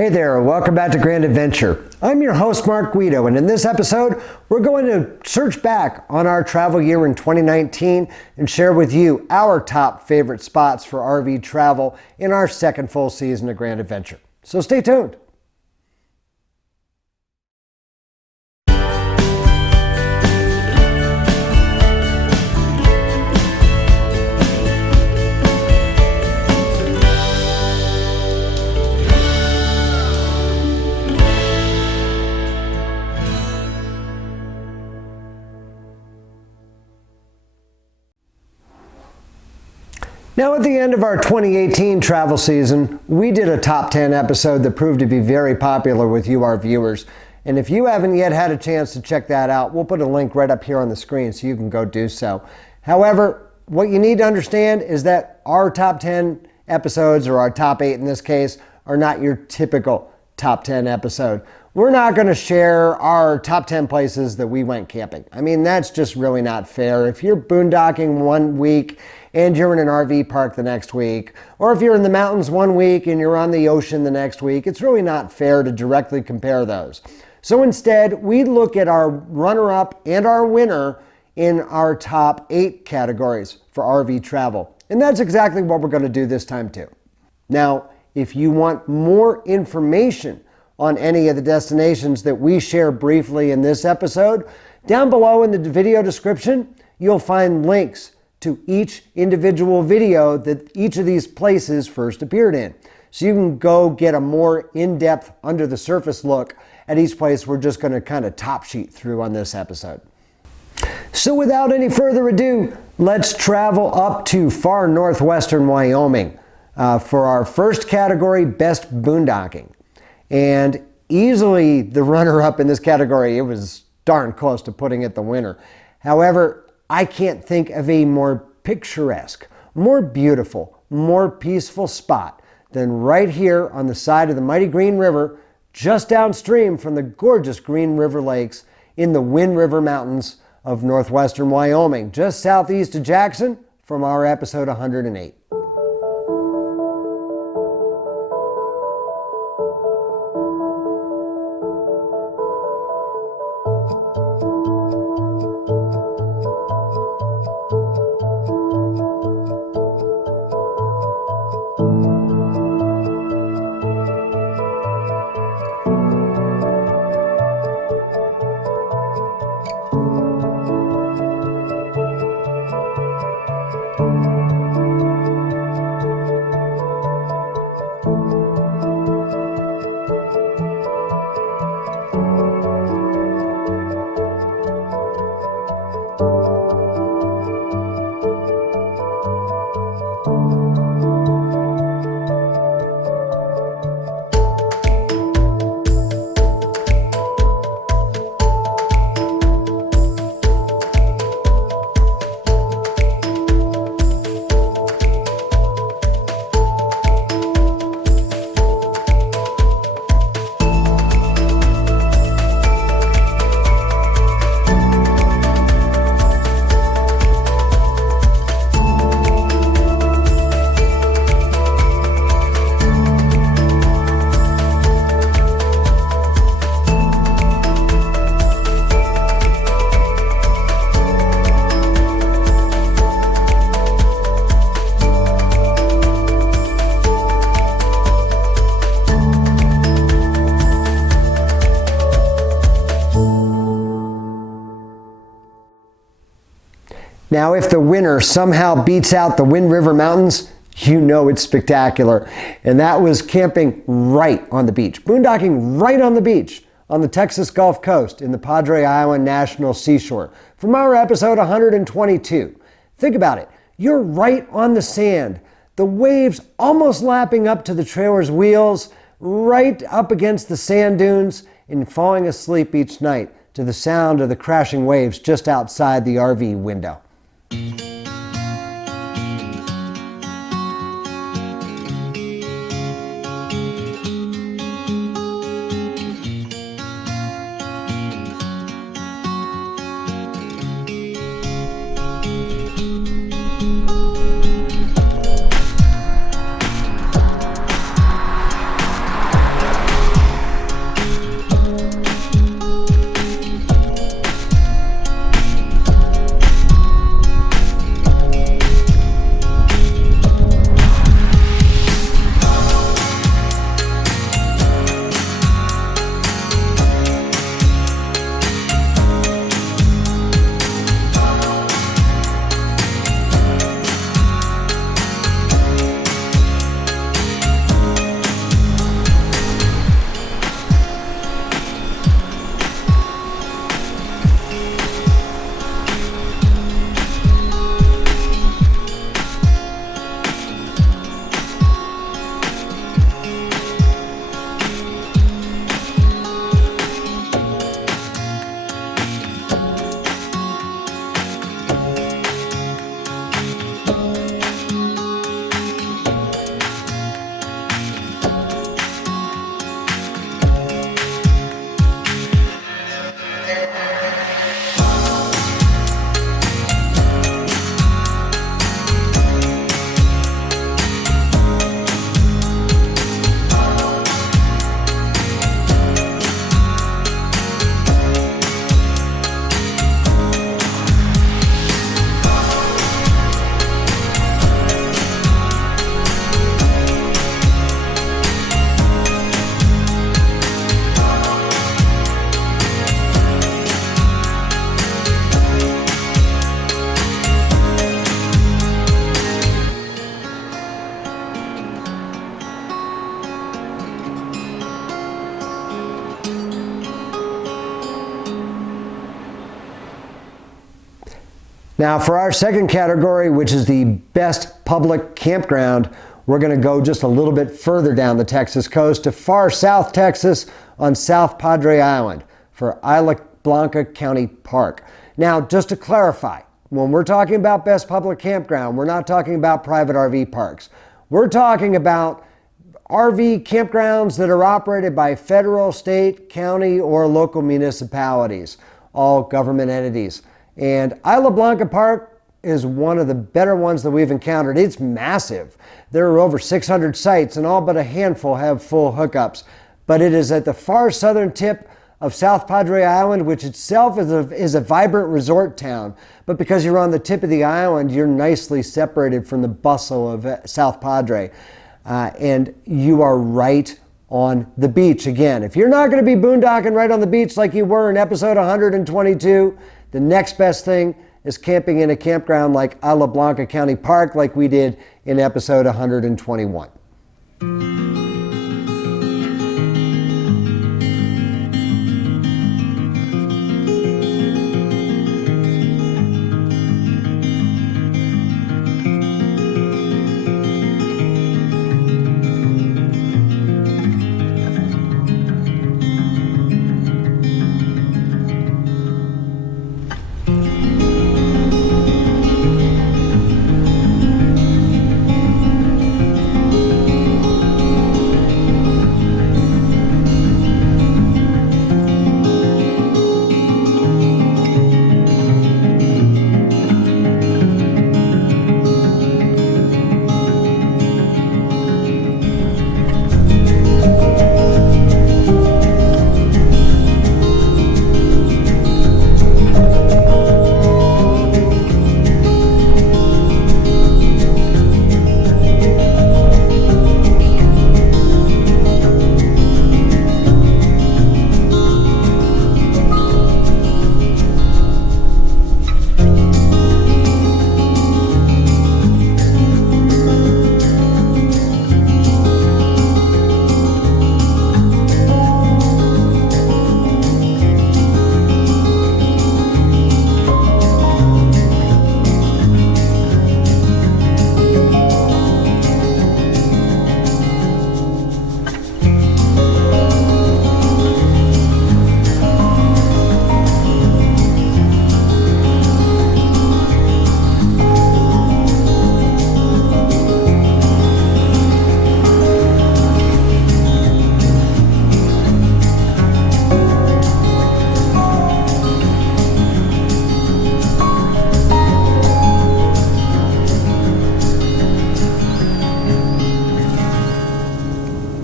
Hey there, welcome back to Grand Adventure. I'm your host, Mark Guido, and in this episode, we're going to search back on our travel year in 2019 and share with you our top favorite spots for RV travel in our second full season of Grand Adventure. So stay tuned. Now, at the end of our 2018 travel season, we did a top 10 episode that proved to be very popular with you, our viewers. And if you haven't yet had a chance to check that out, we'll put a link right up here on the screen so you can go do so. However, what you need to understand is that our top 10 episodes, or our top 8 in this case, are not your typical top 10 episode. We're not going to share our top 10 places that we went camping. I mean, that's just really not fair. If you're boondocking one week and you're in an RV park the next week, or if you're in the mountains one week and you're on the ocean the next week, it's really not fair to directly compare those. So instead, we look at our runner-up and our winner in our top 8 categories for RV travel. And that's exactly what we're going to do this time too. Now, if you want more information on any of the destinations that we share briefly in this episode, down below in the video description, you'll find links to each individual video that each of these places first appeared in. So you can go get a more in-depth, under-the-surface look at each place we're just going to kind of top sheet through on this episode. So without any further ado, let's travel up to far northwestern Wyoming for our first category, Best Boondocking. And easily the runner-up in this category, it was darn close to putting it the winner. However, I can't think of a more picturesque, more beautiful, more peaceful spot than right here on the side of the mighty Green River, just downstream from the gorgeous Green River Lakes in the Wind River Mountains of northwestern Wyoming, just southeast of Jackson from our episode 108. Now, if the winner somehow beats out the Wind River Mountains, you know it's spectacular. And that was camping right on the beach, boondocking right on the beach on the Texas Gulf Coast in the Padre Island National Seashore from our episode 122. Think about it. You're right on the sand, the waves almost lapping up to the trailer's wheels, right up against the sand dunes, and falling asleep each night to the sound of the crashing waves just outside the RV window. Now for our second category, which is the best public campground, we're going to go just a little bit further down the Texas coast to far south Texas on South Padre Island for Isla Blanca County Park. Now, just to clarify, when we're talking about best public campground, we're not talking about private RV parks. We're talking about RV campgrounds that are operated by federal, state, county, or local municipalities, all government entities. And Isla Blanca Park is one of the better ones that we've encountered. It's massive. There are over 600 sites and all but a handful have full hookups. But it is at the far southern tip of South Padre Island, which itself is a vibrant resort town. But because you're on the tip of the island, you're nicely separated from the bustle of South Padre. And you are right on the beach. Again, if you're not going to be boondocking right on the beach like you were in episode 122, the next best thing is camping in a campground like Isla Blanca County Park like we did in episode 121.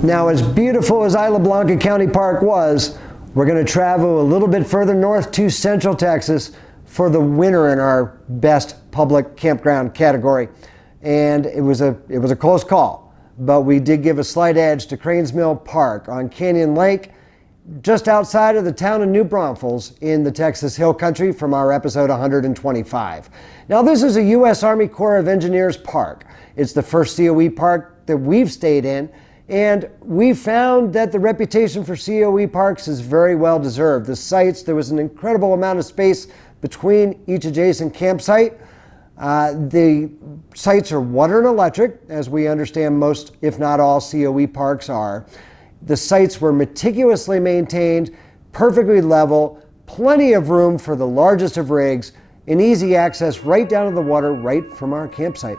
Now, as beautiful as Isla Blanca County Park was, we're going to travel a little bit further north to Central Texas for the winner in our best public campground category. And it was a close call, but we did give a slight edge to Cranes Mill Park on Canyon Lake, just outside of the town of New Braunfels in the Texas Hill Country from our episode 125. Now, this is a U.S. Army Corps of Engineers park. It's the first COE park that we've stayed in, and we found that the reputation for COE parks is very well deserved. The sites, there was an incredible amount of space between each adjacent campsite. The sites are water and electric, as we understand most, if not all, COE parks are. The sites were meticulously maintained, perfectly level, plenty of room for the largest of rigs, and easy access right down to the water right from our campsite.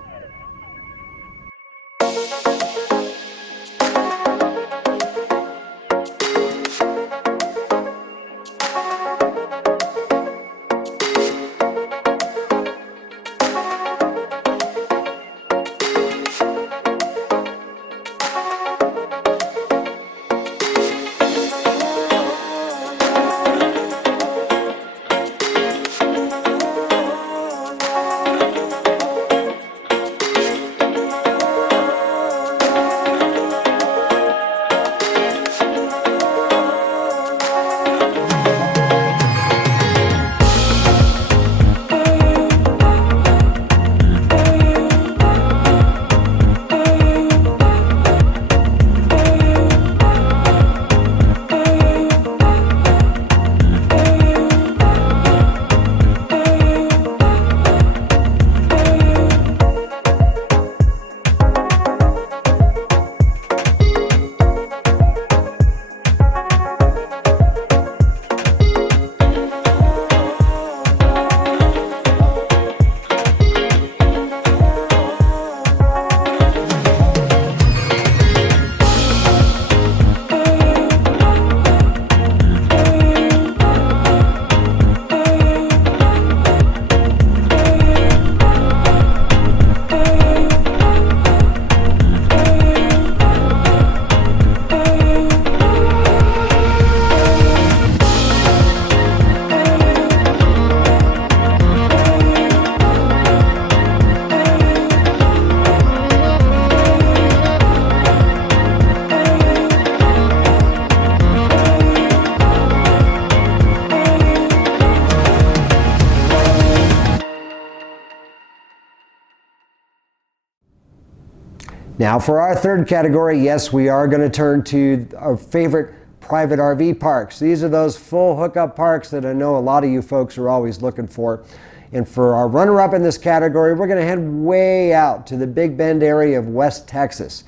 Now for our third category, yes, we are going to turn to our favorite private RV parks. These are those full hookup parks that I know a lot of you folks are always looking for. And for our runner-up in this category, we're going to head way out to the Big Bend area of West Texas,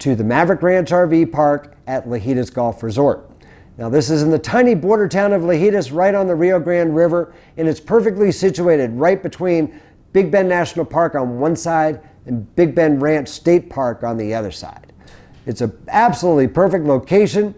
to the Maverick Ranch RV Park at Lajitas Golf Resort. Now this is in the tiny border town of Lajitas, right on the Rio Grande River, and it's perfectly situated right between Big Bend National Park on one side and Big Bend Ranch State Park on the other side. It's an absolutely perfect location.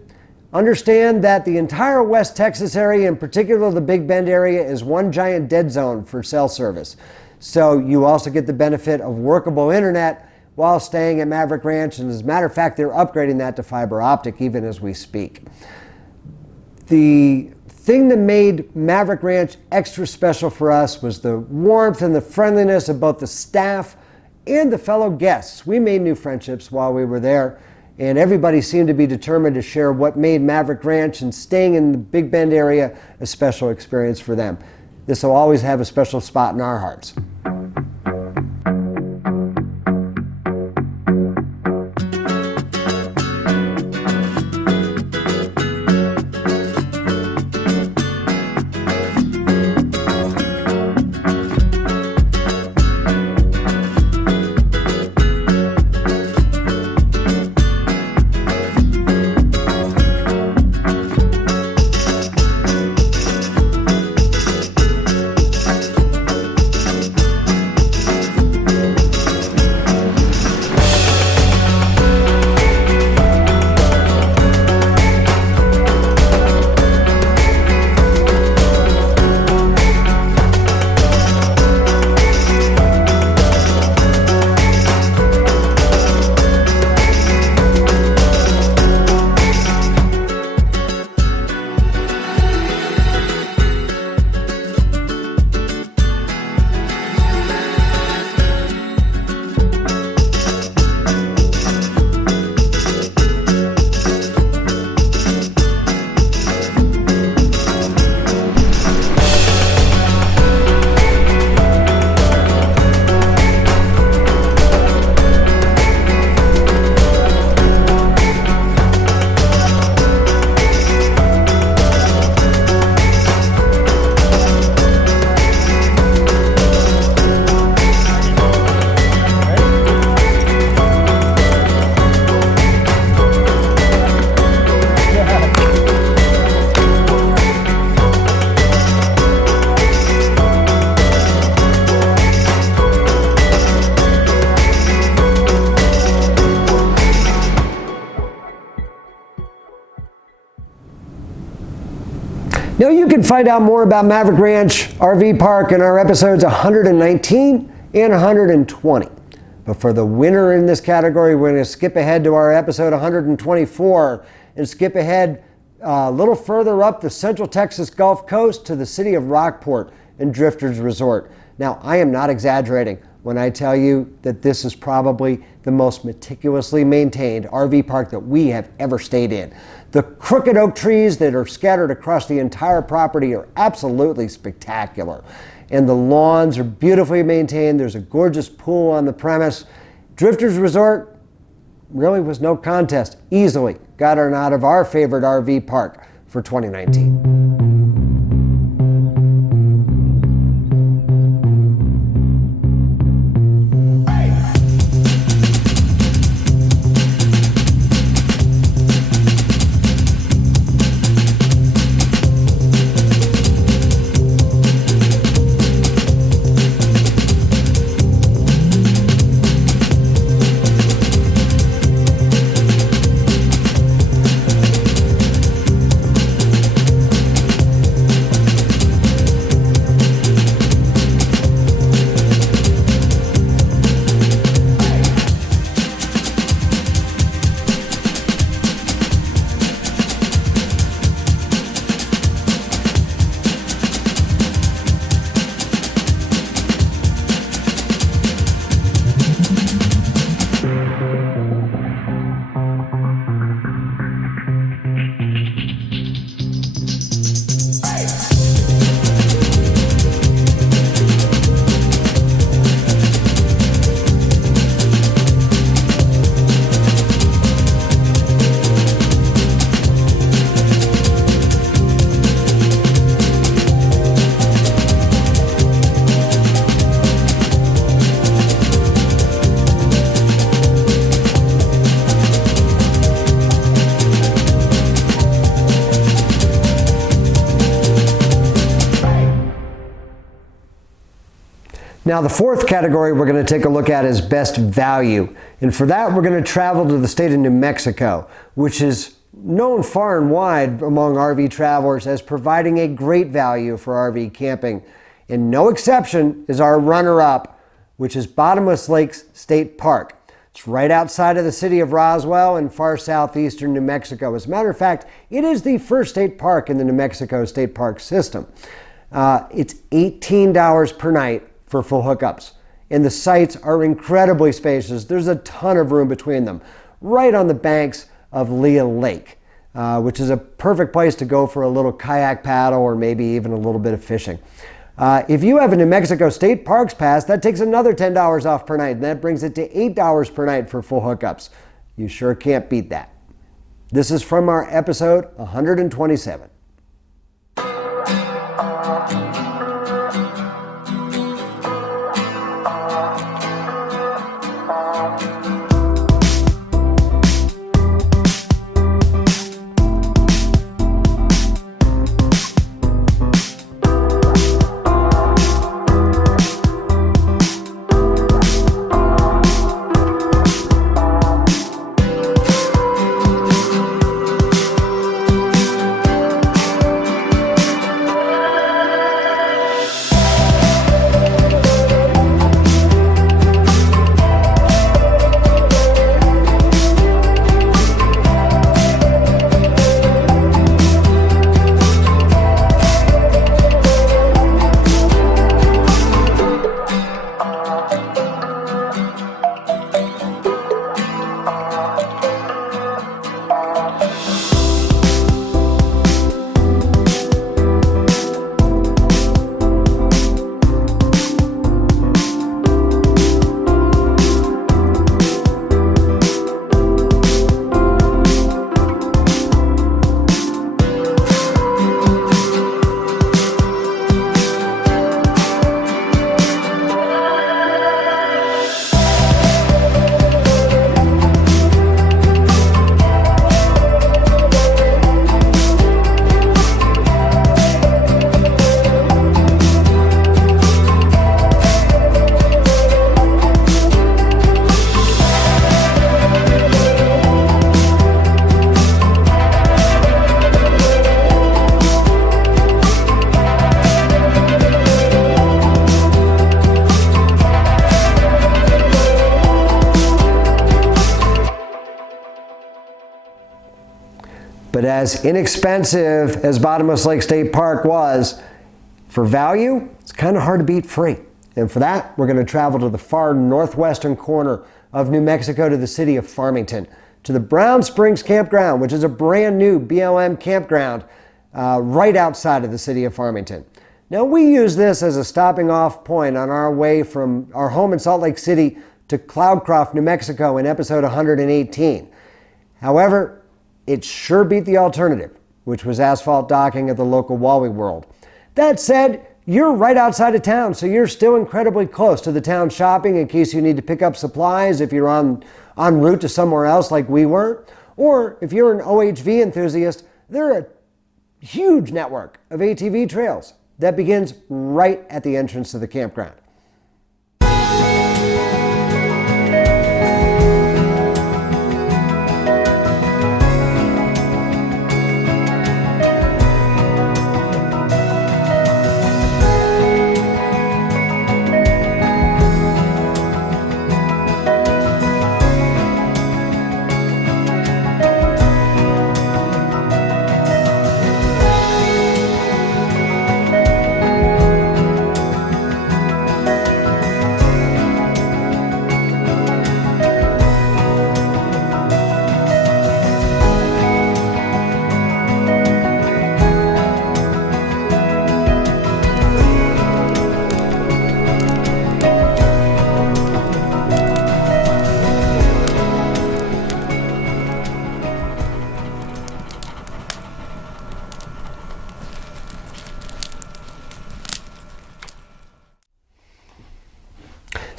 Understand that the entire West Texas area, in particular the Big Bend area, is one giant dead zone for cell service. So you also get the benefit of workable internet while staying at Maverick Ranch, and as a matter of fact, they're upgrading that to fiber optic even as we speak. The thing that made Maverick Ranch extra special for us was the warmth and the friendliness of both the staff and the fellow guests. We made new friendships while we were there, and everybody seemed to be determined to share what made Maverick Ranch and staying in the Big Bend area a special experience for them. This will always have a special spot in our hearts. Now you can find out more about Maverick Ranch RV Park in our episodes 119 and 120. But for the winner in this category, we're going to skip ahead to our episode 124 and skip ahead a little further up the Central Texas Gulf Coast to the city of Rockport and Drifters Resort. Now, I am not exaggerating when I tell you that this is probably the most meticulously maintained RV park that we have ever stayed in. The crooked oak trees that are scattered across the entire property are absolutely spectacular. And the lawns are beautifully maintained. There's a gorgeous pool on the premise. Drifters Resort really was no contest. Easily got her out of our favorite RV park for 2019. Now, the fourth category we're going to take a look at is best value. And for that, we're going to travel to the state of New Mexico, which is known far and wide among RV travelers as providing a great value for RV camping. And no exception is our runner-up, which is Bottomless Lakes State Park. It's right outside of the city of Roswell in far southeastern New Mexico. As a matter of fact, it is the first state park in the New Mexico State Park system. It's $18 per night for full hookups. And the sites are incredibly spacious. There's a ton of room between them, right on the banks of Leah Lake, which is a perfect place to go for a little kayak paddle or maybe even a little bit of fishing. If you have a New Mexico State Parks pass, that takes another $10 off per night, and that brings it to $8 per night for full hookups. You sure can't beat that. This is from our episode 127. But as inexpensive as Bottomless Lake State Park was, for value, it's kind of hard to beat free. And for that, we're going to travel to the far northwestern corner of New Mexico to the city of Farmington, to the Brown Springs Campground, which is a brand new BLM campground right outside of the city of Farmington. Now, we use this as a stopping off point on our way from our home in Salt Lake City to Cloudcroft, New Mexico in episode 118. However, it sure beat the alternative, which was asphalt docking at the local Wally World. That said, you're right outside of town, so you're still incredibly close to the town shopping in case you need to pick up supplies if you're en route to somewhere else like we were. Or if you're an OHV enthusiast, there are a huge network of ATV trails that begins right at the entrance to the campground.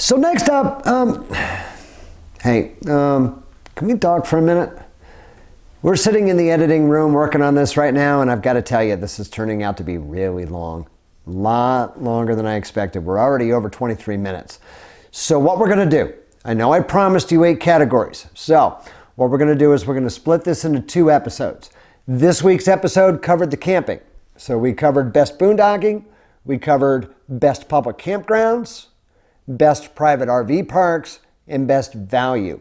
So next up, can we talk for a minute? We're sitting in the editing room working on this right now, and I've got to tell you, this is turning out to be really long. A lot longer than I expected. We're already over 23 minutes. So what we're going to do, I know I promised you 8 categories. So what we're going to do is we're going to split this into 2 episodes. This week's episode covered the camping. So we covered best boondocking, we covered best public campgrounds, best private RV parks, and best value.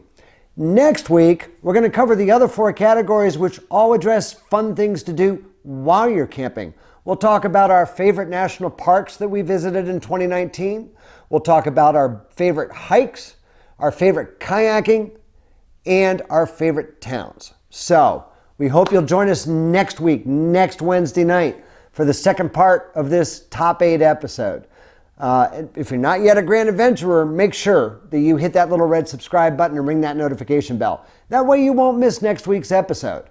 Next week, we're going to cover the other 4 categories, which all address fun things to do while you're camping. We'll talk about our favorite national parks that we visited in 2019. We'll talk about our favorite hikes, our favorite kayaking, and our favorite towns. So we hope you'll join us next week, next Wednesday night, for the second part of this Top 8 episode. If you're not yet a Grand Adventurer, make sure that you hit that little red subscribe button and ring that notification bell. That way you won't miss next week's episode.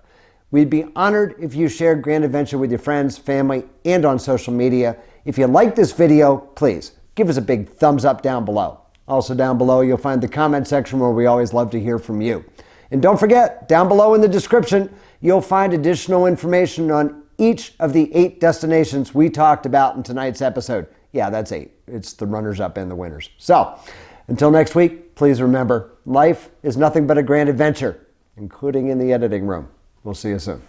We'd be honored if you shared Grand Adventure with your friends, family, and on social media. If you like this video, please give us a big thumbs up down below. Also down below, you'll find the comment section where we always love to hear from you. And don't forget, down below in the description, you'll find additional information on each of the 8 destinations we talked about in tonight's episode. Yeah, that's 8. It's the runners-up and the winners. So, until next week, please remember, life is nothing but a grand adventure, including in the editing room. We'll see you soon.